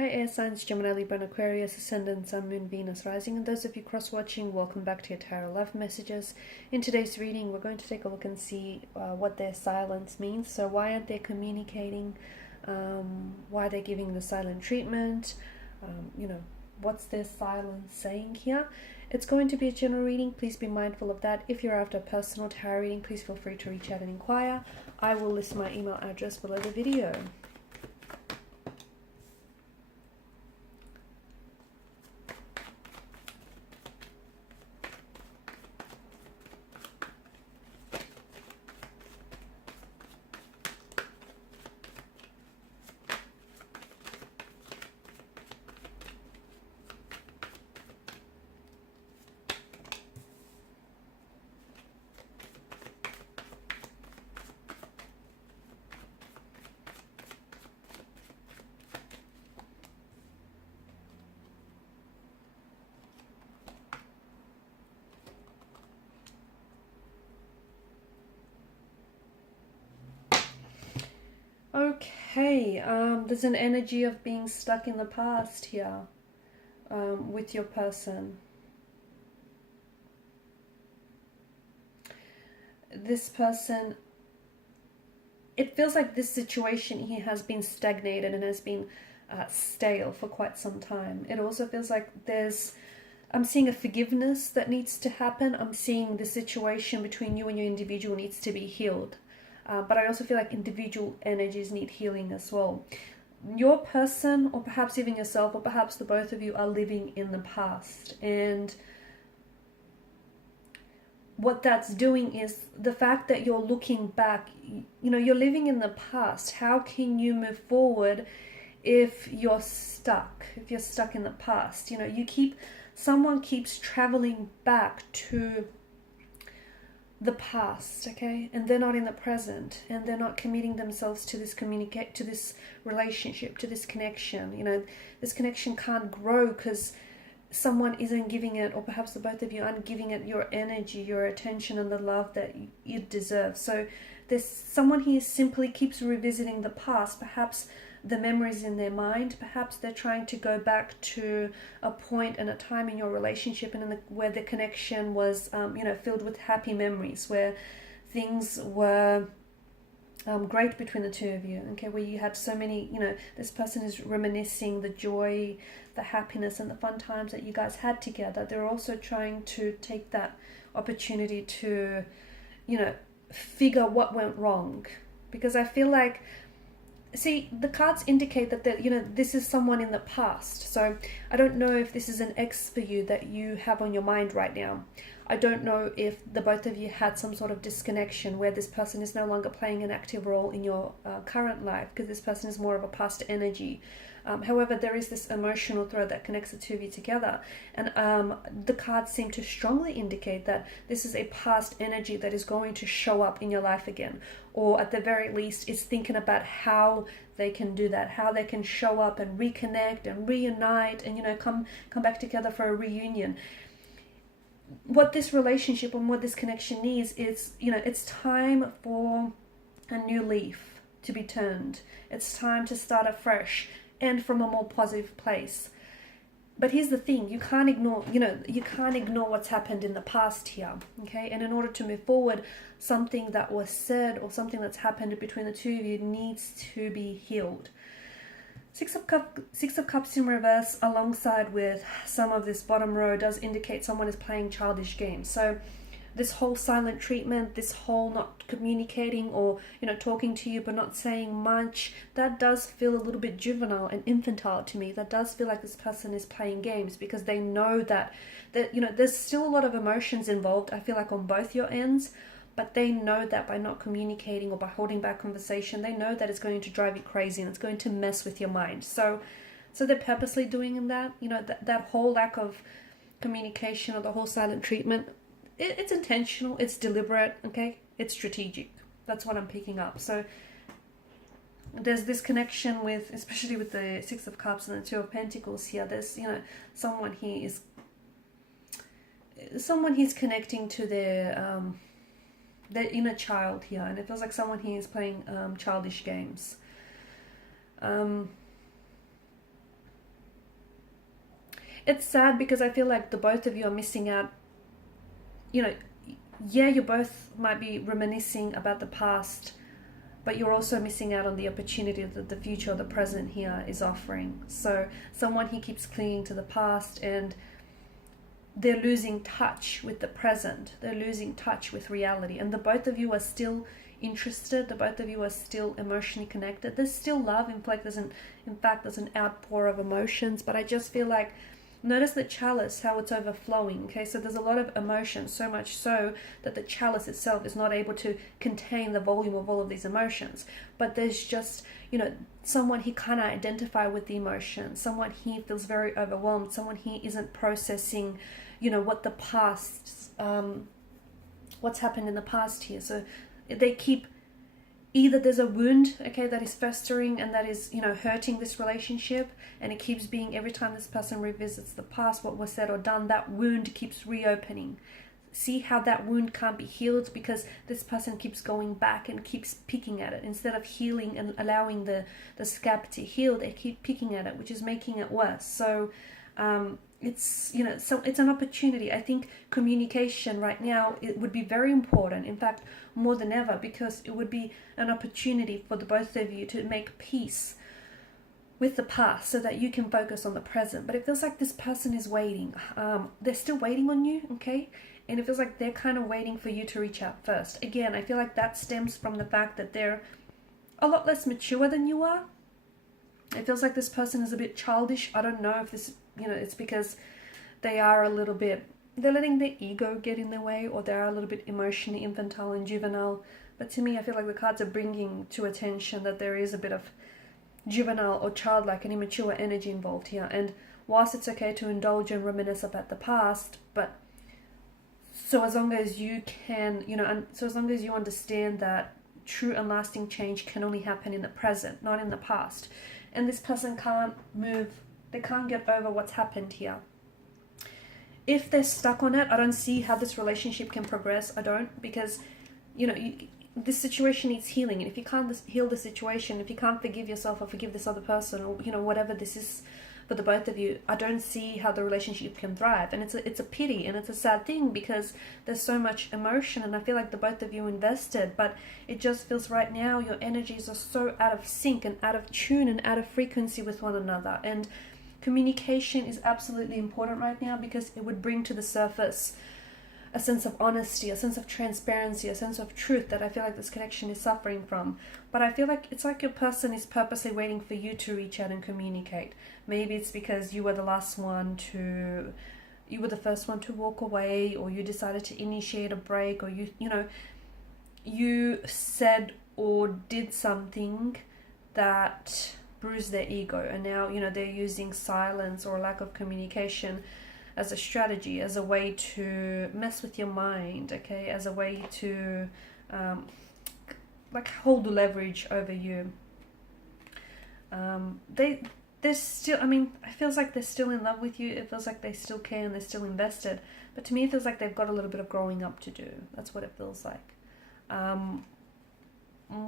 Hi air signs, Gemini, Libra and Aquarius, Ascendant, Sun, Moon, Venus, Rising, and those of you cross-watching, welcome back to your Tarot Love Messages. In today's reading, we're going to take a look and see what their silence means. So why aren't they communicating? Why they're giving the silent treatment? What's their silence saying here? It's going to be a general reading. Please be mindful of that. If you're after a personal tarot reading, please feel free to reach out and inquire. I will list my email address below the video. Okay, there's an energy of being stuck in the past here with your person. This person, it feels like this situation here has been stagnated and has been stale for quite some time. It also feels like I'm seeing a forgiveness that needs to happen. I'm seeing the situation between you and your individual needs to be healed. But I also feel like individual energies need healing as well. Your person, or perhaps even yourself, or perhaps the both of you are living in the past. And what that's doing is the fact that you're looking back, you're living in the past. How can you move forward if you're stuck in the past? Someone keeps traveling back to the past, okay, and they're not in the present, and they're not committing themselves to this relationship, to this connection. This connection can't grow because someone isn't giving it, or perhaps the both of you aren't giving it your energy, your attention, and the love that you deserve. So there's someone here simply keeps revisiting the past, perhaps the memories in their mind. Perhaps they're trying to go back to a point and a time in your relationship and where the connection was, filled with happy memories, where things were great between the two of you. Okay, where you had so many, this person is reminiscing the joy, the happiness, and the fun times that you guys had together. They're also trying to take that opportunity to, figure what went wrong, because I feel like, see, the cards indicate that this is someone in the past. So I don't know if this is an ex for you that you have on your mind right now. I don't know if the both of you had some sort of disconnection where this person is no longer playing an active role in your current life, because this person is more of a past energy. However, there is this emotional thread that connects the two of you together. And the cards seem to strongly indicate that this is a past energy that is going to show up in your life again. Or at the very least, is thinking about how they can do that, how they can show up and reconnect and reunite and, come back together for a reunion. What this relationship and what this connection needs is, it's time for a new leaf to be turned. It's time to start afresh and from a more positive place. But here's the thing, you can't ignore what's happened in the past here, okay? And in order to move forward, something that was said or something that's happened between the two of you needs to be healed. Six of Cups in reverse alongside with some of this bottom row does indicate someone is playing childish games. So this whole silent treatment, this whole not communicating or, talking to you but not saying much, that does feel a little bit juvenile and infantile to me. That does feel like this person is playing games because they know that there's still a lot of emotions involved, I feel like, on both your ends. But they know that by not communicating or by holding back conversation, they know that it's going to drive you crazy and it's going to mess with your mind. So they're purposely doing that. That whole lack of communication or the whole silent treatment, it's intentional, it's deliberate, okay? It's strategic. That's what I'm picking up. So there's this connection with, especially with the Six of Cups and the Two of Pentacles here, there's, someone he's connecting to their inner child here, and it feels like someone here is playing childish games. It's sad because I feel like the both of you are missing out. You know, yeah, you both might be reminiscing about the past, but you're also missing out on the opportunity that the future or the present here is offering. So someone he keeps clinging to the past, and they're losing touch with the present. They're losing touch with reality. And the both of you are still interested. The both of you are still emotionally connected. There's still love. In fact, there's an outpour of emotions. But I just feel like, notice the chalice, how it's overflowing. Okay, so there's a lot of emotion, so much so that the chalice itself is not able to contain the volume of all of these emotions. But there's just, someone he can't identify with the emotion, someone he feels very overwhelmed, someone he isn't processing, what the past, what's happened in the past here. So they keep, either there's a wound, okay, that is festering and that is, hurting this relationship, and it keeps being, every time this person revisits the past, what was said or done, that wound keeps reopening. See how that wound can't be healed because this person keeps going back and keeps picking at it. Instead of healing and allowing the scab to heal, they keep picking at it, which is making it worse. So it's it's an opportunity. I think communication right now, it would be very important, in fact more than ever, because it would be an opportunity for the both of you to make peace with the past so that you can focus on the present. But it feels like this person is waiting. They're still waiting on you, okay? And it feels like they're kind of waiting for you to reach out first. Again, I feel like that stems from the fact that they're a lot less mature than you are. It feels like this person is a bit childish. I don't know if this, it's because they are a little bit, they're letting their ego get in their way, or they're a little bit emotionally infantile and juvenile. But to me, I feel like the cards are bringing to attention that there is a bit of juvenile or childlike and immature energy involved here. And whilst it's okay to indulge and reminisce about the past, but so as long as you can, so as long as you understand that true and lasting change can only happen in the present, not in the past. And this person can't move, they can't get over what's happened here. If they're stuck on it, I don't see how this relationship can progress. I don't, because, this situation needs healing. And if you can't heal the situation, if you can't forgive yourself or forgive this other person, or, whatever this is for the both of you, I don't see how the relationship can thrive. And it's a pity, and it's a sad thing, because there's so much emotion, and I feel like the both of you invested, but it just feels right now your energies are so out of sync and out of tune and out of frequency with one another. And communication is absolutely important right now, because it would bring to the surface a sense of honesty, a sense of transparency, a sense of truth that I feel like this connection is suffering from. But I feel like it's like your person is purposely waiting for you to reach out and communicate. Maybe it's because you were the first one to walk away, or you decided to initiate a break, or you said or did something that bruised their ego, and now they're using silence or lack of communication as a strategy, as a way to mess with your mind, okay, as a way to hold the leverage over you. They're still, it feels like they're still in love with you. It feels like they still care and they're still invested, but to me it feels like they've got a little bit of growing up to do. That's what it feels like,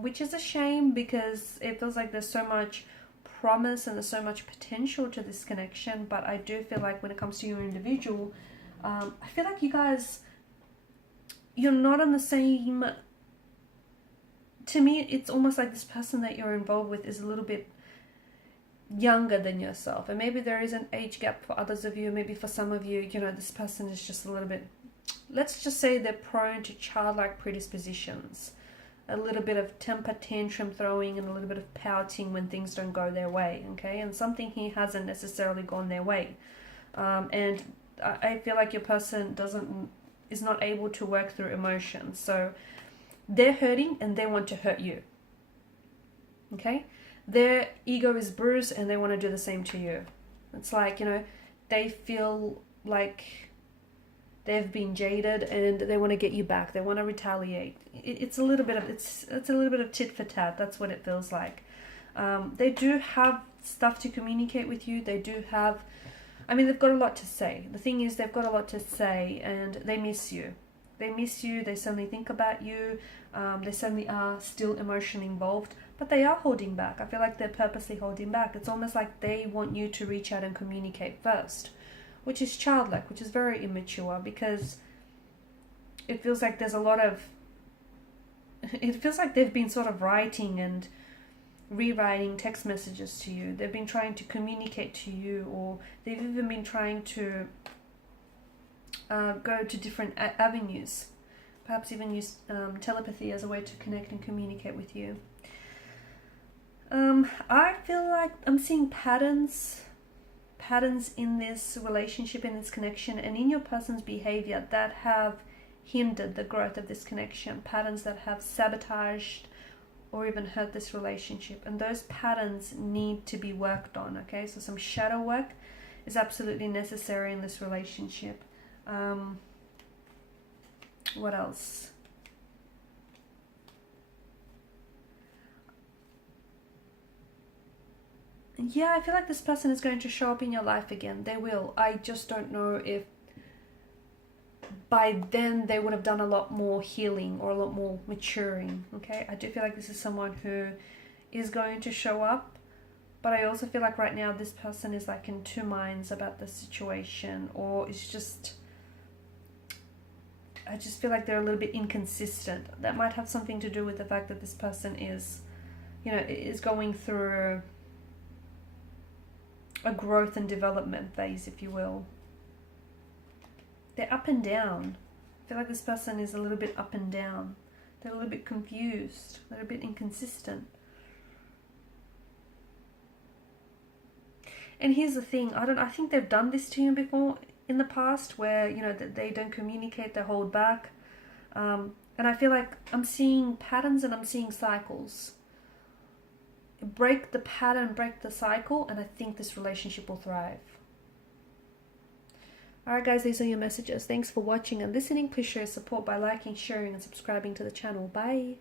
which is a shame, because it feels like there's so much promise and there's so much potential to this connection. But I do feel like when it comes to your individual, I feel like you guys, you're not on the same, to me it's almost like this person that you're involved with is a little bit younger than yourself. And maybe there is an age gap for others of you. Maybe for some of you, this person is just a little bit, let's just say they're prone to childlike predispositions, a little bit of temper tantrum throwing, and a little bit of pouting when things don't go their way, okay? And something here hasn't necessarily gone their way. And I feel like your person is not able to work through emotions. So they're hurting and they want to hurt you, okay? Their ego is bruised and they want to do the same to you. It's like, they feel like they've been jaded and they want to get you back. They want to retaliate. It's a little bit of tit for tat. That's what it feels like. They do have stuff to communicate with you. They do have, they've got a lot to say. The thing is, they've got a lot to say, and they miss you. They miss you. They certainly think about you. They certainly are still emotionally involved, but they are holding back. I feel like they're purposely holding back. It's almost like they want you to reach out and communicate first. which is childlike, which is very immature, because it feels like there's a lot of, it feels like they've been sort of writing and rewriting text messages to you. They've been trying to communicate to you, or they've even been trying to go to different avenues, perhaps even use telepathy as a way to connect and communicate with you. I feel like I'm seeing patterns in this relationship, in this connection, and in your person's behavior that have hindered the growth of this connection, patterns that have sabotaged or even hurt this relationship, and those patterns need to be worked on. Okay, so some shadow work is absolutely necessary in this relationship. What else? Yeah, I feel like this person is going to show up in your life again. They will. I just don't know if by then they would have done a lot more healing or a lot more maturing. Okay, I do feel like this is someone who is going to show up, but I also feel like right now this person is like in two minds about the situation, or it's just, I just feel like they're a little bit inconsistent. That might have something to do with the fact that this person is, you know, is going through a growth and development phase, if you will. They're up and down. I feel like this person is a little bit up and down. They're a little bit confused. They're a bit inconsistent. And here's the thing. I think they've done this to you before in the past, where, you know, that they don't communicate, they hold back. And I feel like I'm seeing patterns and I'm seeing cycles. Break the pattern, break the cycle, and I think this relationship will thrive. Alright guys, these are your messages. Thanks for watching and listening. Please show your support by liking, sharing and subscribing to the channel. Bye.